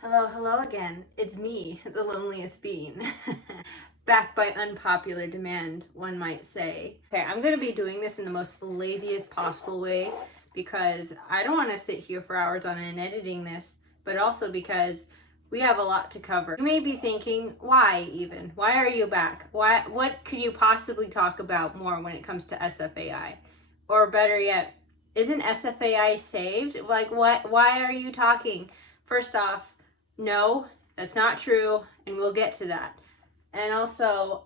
Hello again. It's me, the loneliest being. Back by unpopular demand, one might say. Okay, I'm gonna be doing this in the most laziest possible way because I don't want to sit here for hours on end editing this, but also because we have a lot to cover. You may be thinking, why even? Why are you back? What could you possibly talk about more when it comes to SFAI? Or better yet, isn't SFAI saved? Like, why are you talking? First off, no, that's not true, and we'll get to that. And also,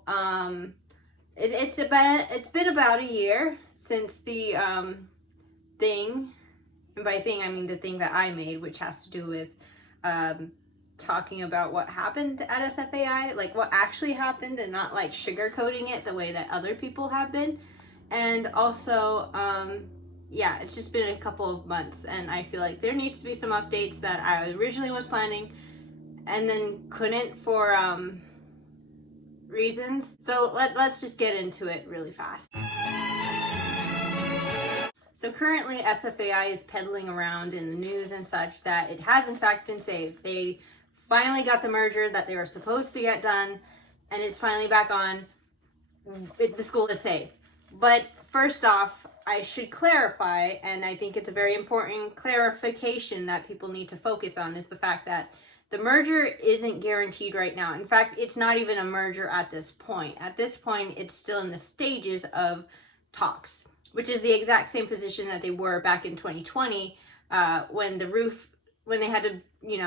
it's been about a year since the thing, and by thing I mean the thing that I made, which has to do with talking about what happened at SFAI, like what actually happened, and not like sugarcoating it the way that other people have been. And also, yeah, it's just been a couple of months, and I feel like there needs to be some updates that I originally was planning and then couldn't for reasons. So let's just get into it really fast. So currently SFAI is peddling around in the news and such that it has in fact been saved. They finally got the merger that they were supposed to get done, and it's finally back on. The school is safe. But first off, I should clarify, and I think it's a very important clarification that people need to focus on, is the fact that the merger isn't guaranteed right now. In fact, it's not even a merger at this point. At this point, it's still in the stages of talks, which is the exact same position that they were back in 2020 when they had to,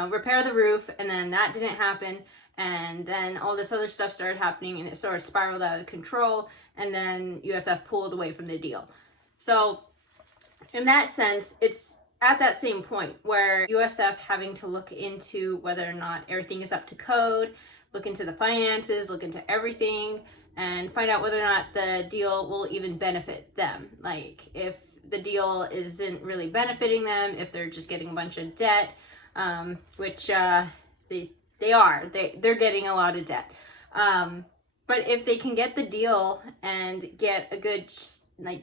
repair the roof, and then that didn't happen. And then all this other stuff started happening, and it sort of spiraled out of control, and then USF pulled away from the deal. So in that sense, it's at that same point where USF having to look into whether or not everything is up to code, look into the finances, look into everything, and find out whether or not the deal will even benefit them. Like, if the deal isn't really benefiting them, if they're just getting a bunch of debt, which they are. They're getting a lot of debt. But if they can get the deal and get a good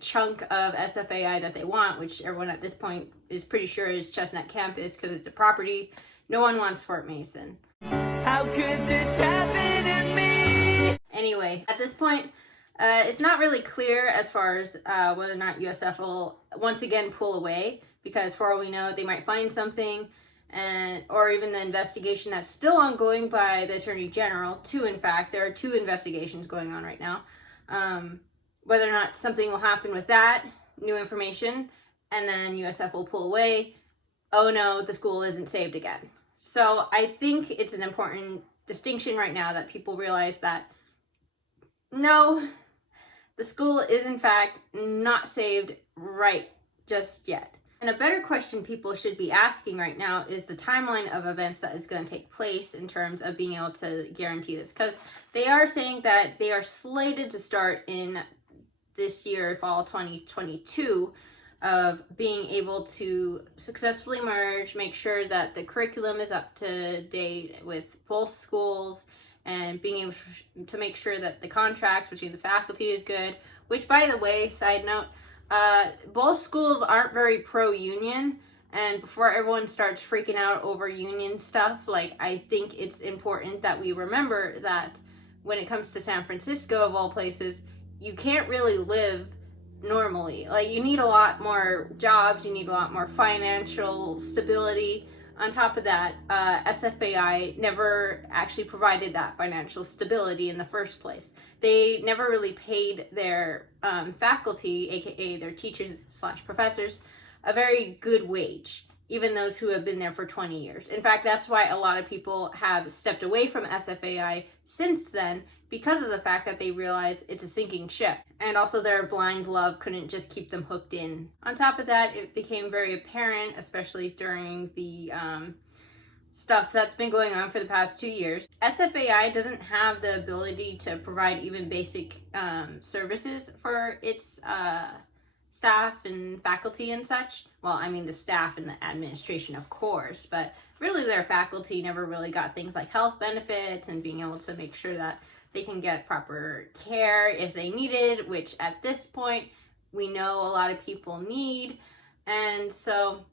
chunk of SFAI that they want, which everyone at this point is pretty sure is Chestnut Campus because it's a property, no one wants Fort Mason. How could this happen to me? Anyway, at this point, it's not really clear as far as whether or not USF will once again pull away, because for all we know, they might find something, or even the investigation that's still ongoing by the Attorney General. In fact, there are 2 investigations going on right now. Whether or not something will happen with that, new information, and then USF will pull away. Oh no, the school isn't saved again. So I think it's an important distinction right now that people realize that no, the school is in fact not saved right just yet. And a better question people should be asking right now is the timeline of events that is going to take place in terms of being able to guarantee this. Because they are saying that they are slated to start in this year, fall 2022, of being able to successfully merge, make sure that the curriculum is up to date with both schools, and being able to make sure that the contracts between the faculty is good. Which, by the way, side note, both schools aren't very pro-union, and before everyone starts freaking out over union stuff, I think it's important that we remember that when it comes to San Francisco, of all places, you can't really live normally. You need a lot more jobs, you need a lot more financial stability. On top of that, SFAI never actually provided that financial stability in the first place. They never really paid their faculty, aka their teachers/professors, a very good wage, even those who have been there for 20 years. In fact, that's why a lot of people have stepped away from SFAI since then, because of the fact that they realize it's a sinking ship. And also their blind love couldn't just keep them hooked in. On top of that, it became very apparent, especially during the stuff that's been going on for the past 2 years. SFAI doesn't have the ability to provide even basic services for its staff and faculty and such. Well, I mean the staff and the administration, of course, but really their faculty never really got things like health benefits and being able to make sure that they can get proper care if they needed, which at this point we know a lot of people need. And so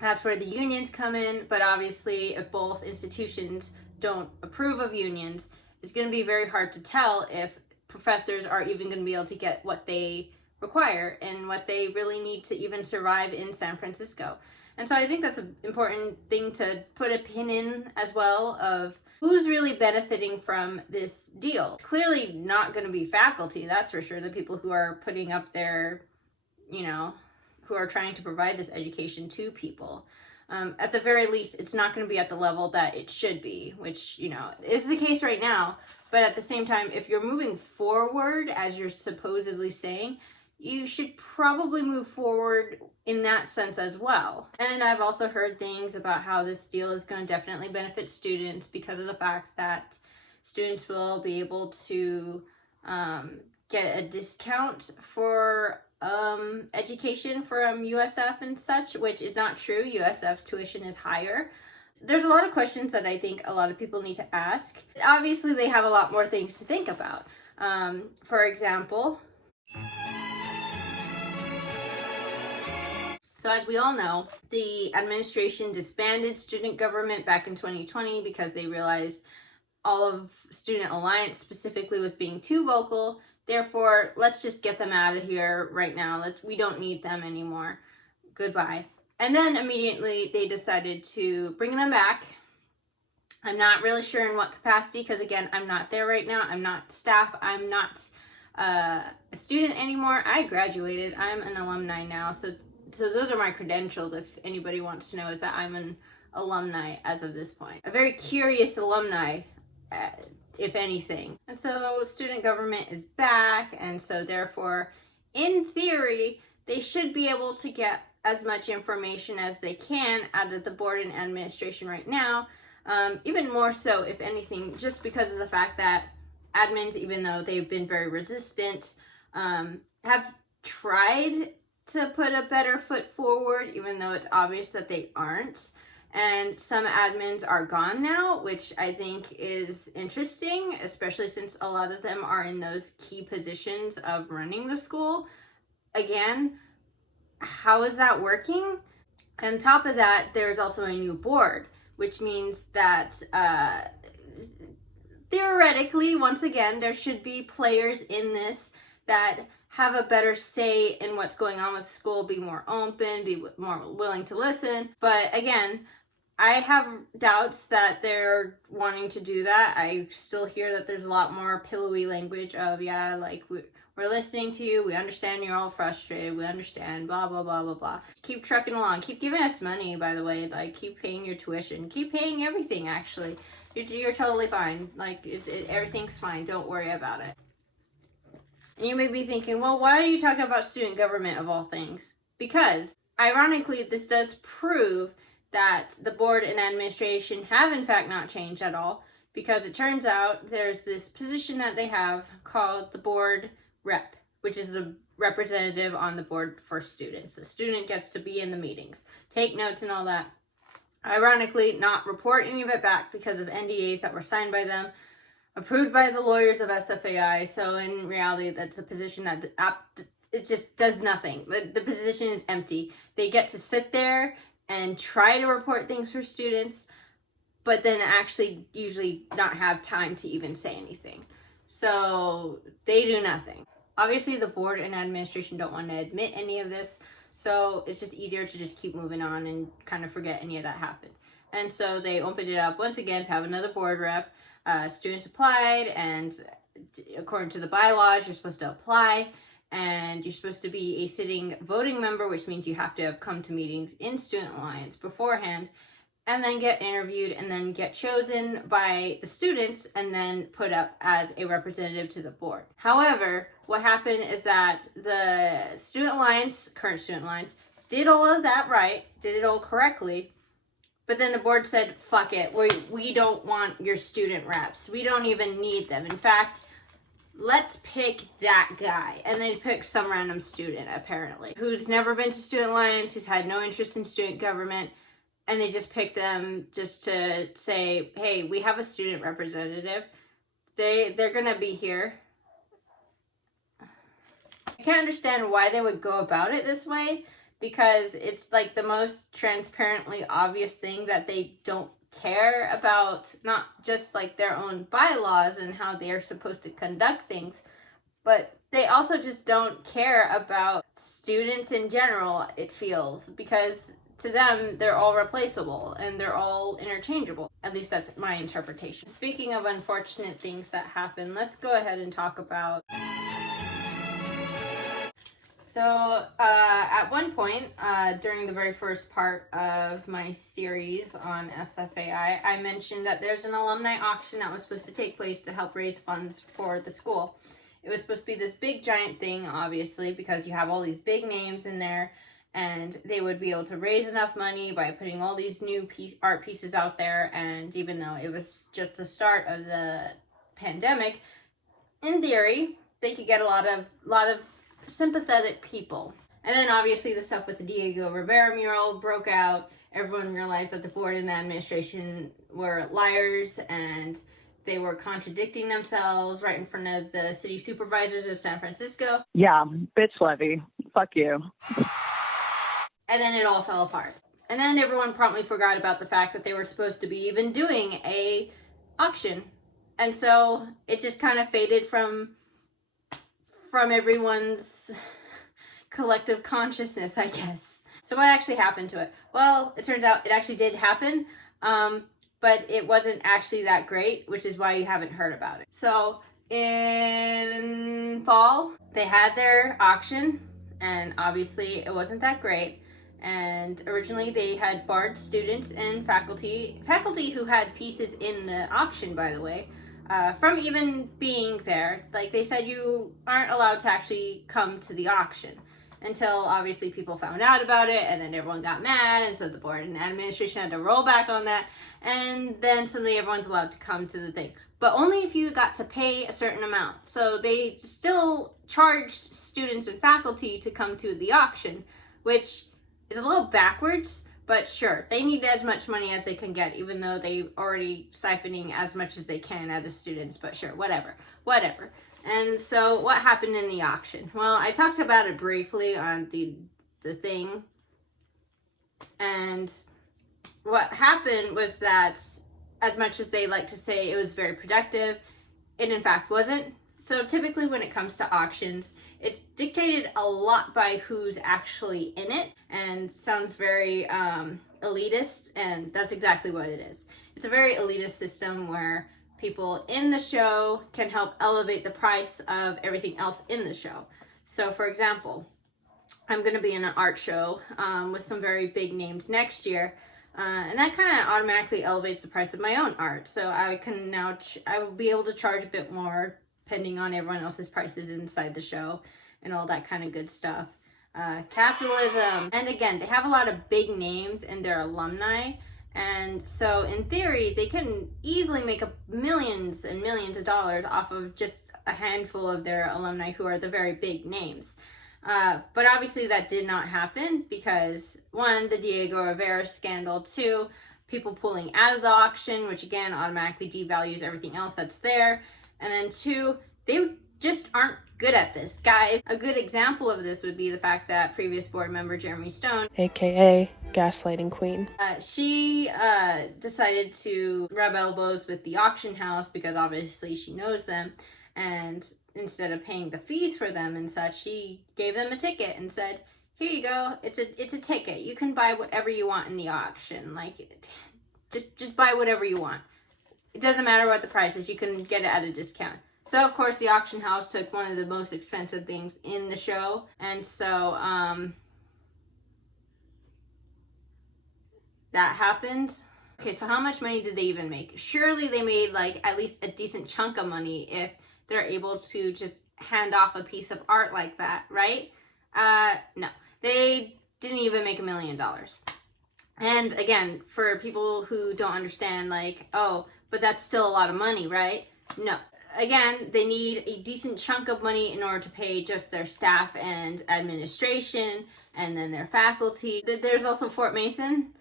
That's where the unions come in, but obviously if both institutions don't approve of unions, it's going to be very hard to tell if professors are even going to be able to get what they require and what they really need to even survive in San Francisco. And so I think that's an important thing to put a pin in as well, of who's really benefiting from this deal. Clearly not going to be faculty, that's for sure. The people who are putting up their, who are trying to provide this education to people. At the very least, it's not going to be at the level that it should be, which, is the case right now. But at the same time, if you're moving forward, as you're supposedly saying, you should probably move forward in that sense as well. And I've also heard things about how this deal is going to definitely benefit students because of the fact that students will be able to get a discount for education from USF and such, which is not true. USF's tuition is higher. There's a lot of questions that I think a lot of people need to ask. Obviously, they have a lot more things to think about. For example, so as we all know, the administration disbanded student government back in 2020 because they realized all of Student Alliance specifically was being too vocal. Therefore, let's just get them out of here right now. We don't need them anymore. Goodbye. And then immediately they decided to bring them back. I'm not really sure in what capacity because, again, I'm not there right now. I'm not staff. I'm not a student anymore. I graduated. I'm an alumni now. So those are my credentials, if anybody wants to know, is that I'm an alumni as of this point. A very curious alumni, if anything. And so student government is back, and so therefore, in theory, they should be able to get as much information as they can out of the board and administration right now. Even more so, if anything, just because of the fact that admins, even though they've been very resistant, have tried to put a better foot forward, even though it's obvious that they aren't. And some admins are gone now, which I think is interesting, especially since a lot of them are in those key positions of running the school. Again, how is that working? And on top of that, there's also a new board, which means that theoretically, once again, there should be players in this that have a better say in what's going on with school, be more open, be more willing to listen. But again, I have doubts that they're wanting to do that. I still hear that there's a lot more pillowy language of, yeah, like, we're listening to you, we understand you're all frustrated, we understand, blah, blah, blah, blah, blah. Keep trucking along. Keep giving us money, by the way. Like, keep paying your tuition. Keep paying everything, actually. You're totally fine. Like, everything's fine. Don't worry about it. And you may be thinking, well, why are you talking about student government of all things? Because, ironically, this does prove that the board and administration have in fact not changed at all, because it turns out there's this position that they have called the board rep, which is the representative on the board for students. The student gets to be in the meetings, take notes and all that. Ironically, not report any of it back because of NDAs that were signed by them, approved by the lawyers of SFAI. So in reality, that's a position that it just does nothing. The position is empty. They get to sit there and try to report things for students, but then actually usually not have time to even say anything. So they do nothing. Obviously, the board and administration don't want to admit any of this, so it's just easier to just keep moving on and kind of forget any of that happened. And so they opened it up once again to have another board rep. Students applied, and according to the bylaws, you're supposed to apply, and you're supposed to be a sitting voting member, which means you have to have come to meetings in Student Alliance beforehand, and then get interviewed, and then get chosen by the students, and then put up as a representative to the board. However, what happened is that the Student Alliance, current Student Alliance, did all of that right, did it all correctly, but then the board said, fuck it, we don't want your student reps. We don't even need them. In fact, let's pick that guy. And they picked some random student, apparently, who's never been to Student Alliance, who's had no interest in student government, and they just picked them just to say, hey, we have a student representative. They're gonna be here. I can't understand why they would go about it this way, because it's like the most transparently obvious thing that they don't care about, not just like their own bylaws and how they are supposed to conduct things, but they also just don't care about students in general, it feels, because to them, they're all replaceable and they're all interchangeable. At least that's my interpretation. Speaking of unfortunate things that happen, let's go ahead and talk about. So, at one point, during the very first part of my series on SFAI, I mentioned that there's an alumni auction that was supposed to take place to help raise funds for the school. It was supposed to be this big giant thing, obviously, because you have all these big names in there, and they would be able to raise enough money by putting all these new art pieces out there. And even though it was just the start of the pandemic, in theory, they could get a lot of sympathetic people. And then obviously the stuff with the Diego Rivera mural broke out. Everyone realized that the board and the administration were liars, and they were contradicting themselves right in front of the city supervisors of San Francisco. Yeah, bitch levy. Fuck you. And then it all fell apart. And then everyone promptly forgot about the fact that they were supposed to be even doing a auction. And so it just kind of faded from everyone's collective consciousness, I guess. So what actually happened to it? Well, it turns out it actually did happen, but it wasn't actually that great, which is why you haven't heard about it. So in fall, they had their auction, and obviously it wasn't that great. And originally they had barred students and faculty who had pieces in the auction, by the way, from even being there. Like, they said you aren't allowed to actually come to the auction until obviously people found out about it, and then everyone got mad, and so the board and administration had to roll back on that, and then suddenly everyone's allowed to come to the thing, but only if you got to pay a certain amount. So they still charged students and faculty to come to the auction, which is a little backwards. But sure, they need as much money as they can get, even though they already siphoning as much as they can out of students. But sure, whatever. And so what happened in the auction? Well, I talked about it briefly on the thing. And what happened was that, as much as they like to say it was very productive, it in fact wasn't. So typically when it comes to auctions, it's dictated a lot by who's actually in it, and sounds very elitist, and that's exactly what it is. It's a very elitist system where people in the show can help elevate the price of everything else in the show. So for example, I'm going to be in an art show with some very big names next year, and that kind of automatically elevates the price of my own art. So I can now I will be able to charge a bit more depending on everyone else's prices inside the show and all that kind of good stuff. Capitalism. And again, they have a lot of big names in their alumni. And so in theory, they can easily make millions and millions of dollars off of just a handful of their alumni who are the very big names. But obviously that did not happen because, one, the Diego Rivera scandal, two, people pulling out of the auction, which again automatically devalues everything else that's there. And then two, they just aren't good at this. Guys, a good example of this would be the fact that previous board member Jeremy Stone, aka Gaslighting Queen, she decided to rub elbows with the auction house because obviously she knows them, and instead of paying the fees for them and such, she gave them a ticket and said, here you go, it's a ticket, you can buy whatever you want in the auction, like just buy whatever you want. It doesn't matter what the price is, you can get it at a discount. So of course the auction house took one of the most expensive things in the show, and so that happened. Okay, so how much money did they even make? Surely they made like at least a decent chunk of money if they're able to just hand off a piece of art like that, right? No, they didn't even make $1 million. And again, for people who don't understand, like, oh, but that's still a lot of money, right? No. Again, they need a decent chunk of money in order to pay just their staff and administration, and then their faculty. There's also Fort Mason,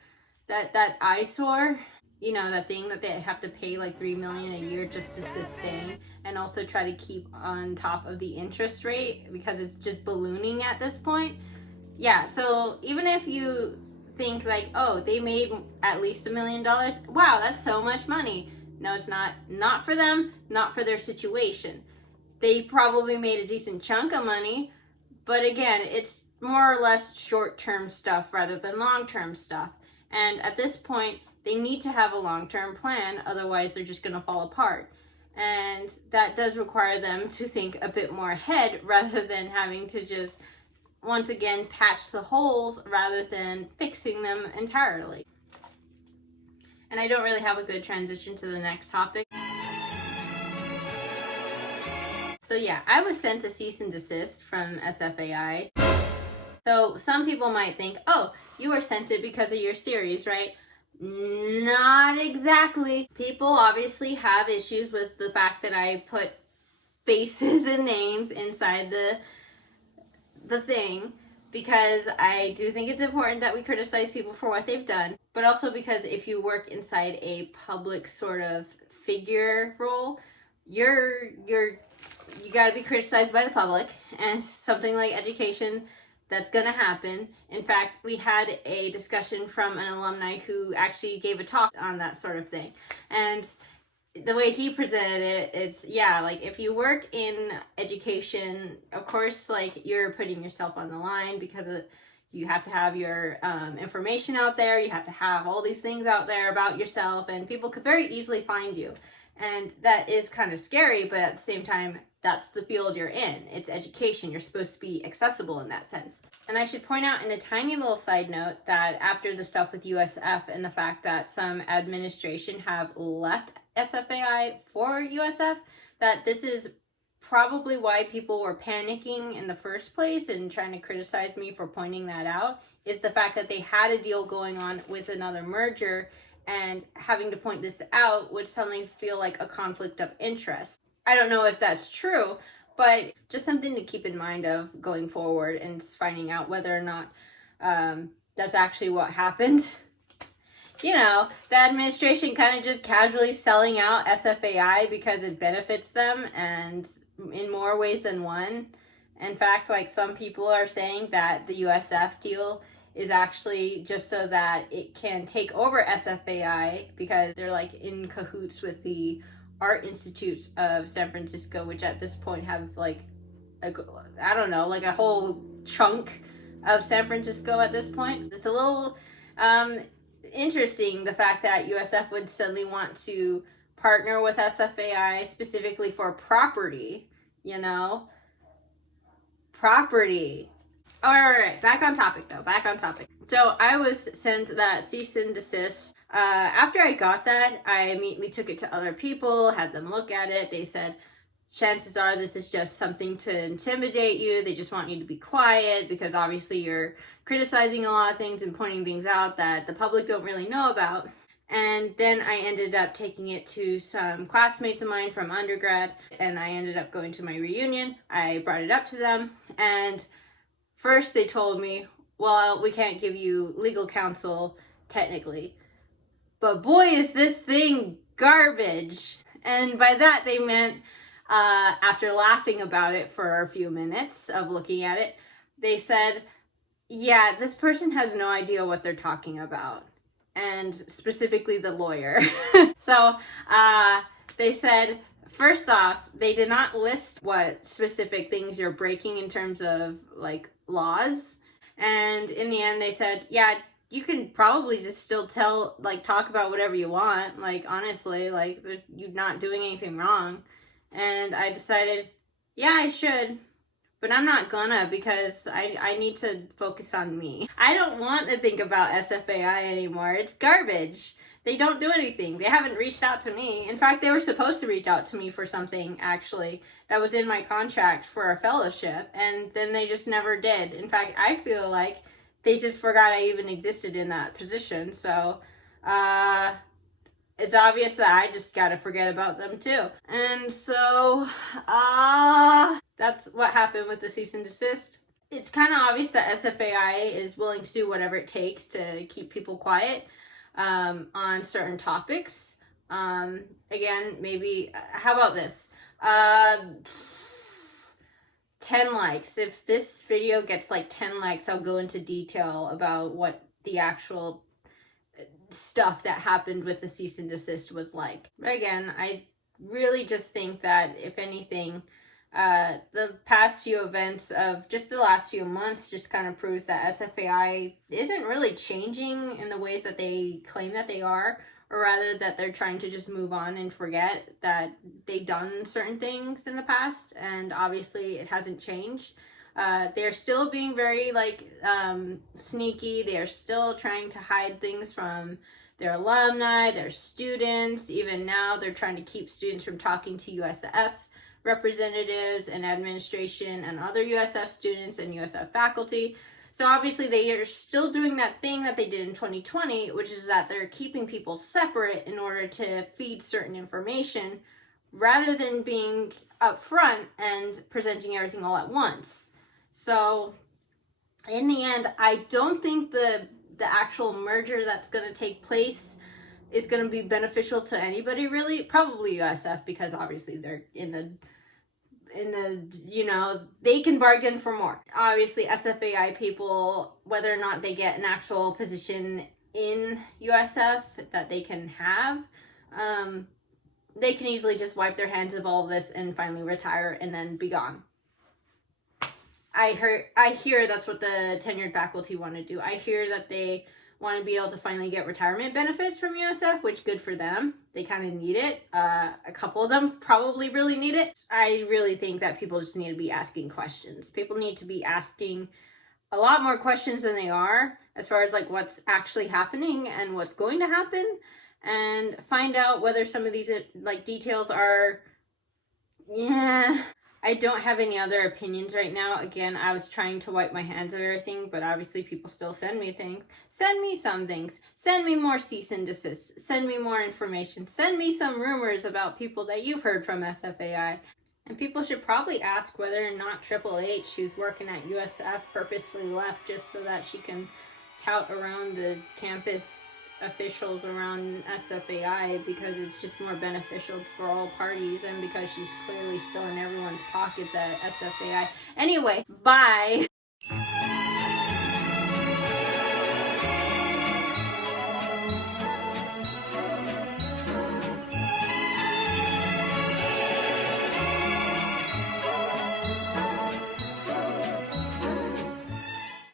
that eyesore, you know, that thing that they have to pay like $3 million a year just to sustain, and also try to keep on top of the interest rate because it's just ballooning at this point. Yeah, so even if you think like, oh, they made at least $1 million, wow, that's so much money. No, it's not. Not for them, not for their situation. They probably made a decent chunk of money, but again, it's more or less short-term stuff rather than long-term stuff. And at this point, they need to have a long-term plan, otherwise they're just going to fall apart. And that does require them to think a bit more ahead rather than having to just once again patch the holes rather than fixing them entirely. And I don't really have a good transition to the next topic. So yeah, I was sent a cease and desist from SFAI. So some people might think, oh, you were sent it because of your series, right? Not exactly. People obviously have issues with the fact that I put faces and names inside the thing, because I do think it's important that we criticize people for what they've done, but also because if you work inside a public sort of figure role, you got to be criticized by the public, and something like education, that's going to happen. In fact, we had a discussion from an alumni who actually gave a talk on that sort of thing. And the way he presented it, it's, yeah, like if you work in education, of course, like you're putting yourself on the line because you have to have your information out there. You have to have all these things out there about yourself, and people could very easily find you. And that is kind of scary, but at the same time, that's the field you're in. It's education. You're supposed to be accessible in that sense. And I should point out in a tiny little side note that after the stuff with USF and the fact that some administration have left SFAI for USF, that this is probably why people were panicking in the first place and trying to criticize me for pointing that out, is the fact that they had a deal going on with another merger, and having to point this out would suddenly feel like a conflict of interest. I don't know if that's true, but just something to keep in mind of going forward and finding out whether or not that's actually what happened. You know, the administration kind of just casually selling out SFAI because it benefits them, and in more ways than one. In fact, like some people are saying that the USF deal is actually just so that it can take over SFAI because they're like in cahoots with the Art Institutes of San Francisco, which at this point have like a whole chunk of San Francisco at this point. It's a little interesting, the fact that USF would suddenly want to partner with SFAI specifically for property, property. All right, back on topic. So I was sent that cease and desist. After I got that, I immediately took it to other people, had them look at it. They said, chances are this is just something to intimidate you. They just want you to be quiet because obviously you're criticizing a lot of things and pointing things out that the public don't really know about. And then I ended up taking it to some classmates of mine from undergrad, and I ended up going to my reunion. I brought it up to them, and first they told me, well, we can't give you legal counsel technically, but boy, is this thing garbage. And by that they meant, after laughing about it for a few minutes of looking at it, they said, yeah, this person has no idea what they're talking about. And specifically the lawyer. So they said, first off, they did not list what specific things you're breaking in terms of like laws. And in the end they said, yeah, you can probably just still talk about whatever you want. Like, honestly, like, you're not doing anything wrong. And I decided, yeah, I should. But I'm not gonna, because I need to focus on me. I don't want to think about SFAI anymore. It's garbage. They don't do anything. They haven't reached out to me. In fact, they were supposed to reach out to me for something, actually, that was in my contract for a fellowship, and then they just never did. In fact, I feel like they just forgot I even existed in that position. So, it's obvious that I just gotta forget about them too. And so, that's what happened with the cease and desist. It's kind of obvious that SFAI is willing to do whatever it takes to keep people quiet on certain topics. Again, maybe, how about this? 10 likes. If this video gets like 10 likes, I'll go into detail about what the actual stuff that happened with the cease and desist was like. Again, I really just think that if anything, the past few events of just the last few months just kind of proves that SFAI isn't really changing in the ways that they claim that they are, or rather that they're trying to just move on and forget that they've done certain things in the past, and obviously it hasn't changed. They're still being very sneaky. They're still trying to hide things from their alumni, their students. Even now they're trying to keep students from talking to USF representatives and administration and other USF students and USF faculty. So obviously they are still doing that thing that they did in 2020, which is that they're keeping people separate in order to feed certain information rather than being upfront and presenting everything all at once. So in the end, I don't think the actual merger that's going to take place is going to be beneficial to anybody, really. Probably USF, because obviously they're in the they can bargain for more. Obviously SFAI people, whether or not they get an actual position in USF that they can have, they can easily just wipe their hands of all of this and finally retire and then be gone. I hear that's what the tenured faculty want to do. I hear that they want to be able to finally get retirement benefits from USF, which good for them. They kind of need it. A couple of them probably really need it. I really think that people just need to be asking questions. People need to be asking a lot more questions than they are, as far as like what's actually happening and what's going to happen, and find out whether some of these like details are, I don't have any other opinions right now. Again, I was trying to wipe my hands of everything, but obviously people still send me things. Send me some things. Send me more cease and desist. Send me more information. Send me some rumors about people that you've heard from SFAI. And people should probably ask whether or not Triple H, who's working at USF, purposefully left just so that she can tout around the campus officials around SFAI, because it's just more beneficial for all parties, and because she's clearly still in everyone's pockets at SFAI. Anyway, bye!